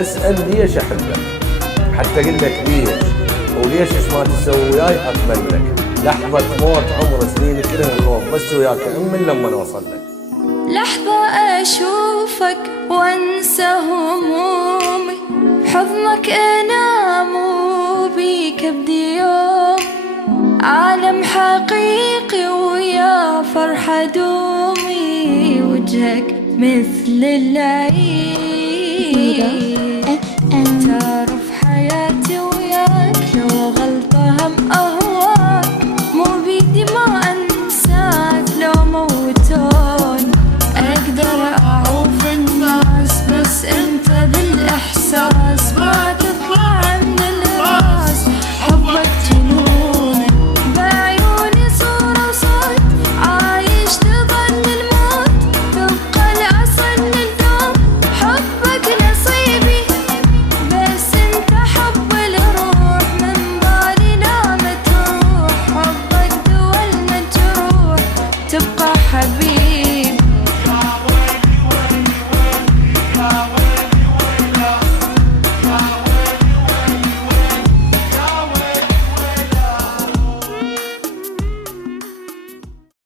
اسأل ليش أحبك، حتى أقول لك ليش وليش إيش ما تسوي وياي أقبل لك. لحظة موت عمر سنين كلها الخوف، بس وياك أمن لما نوصل لك. لحظة أشوفك وأنسى همومي، بحضنك أنام وبيك أبدي يوم، عالم حقيقي ويا فرحة دومي، وجهك مثل العيد.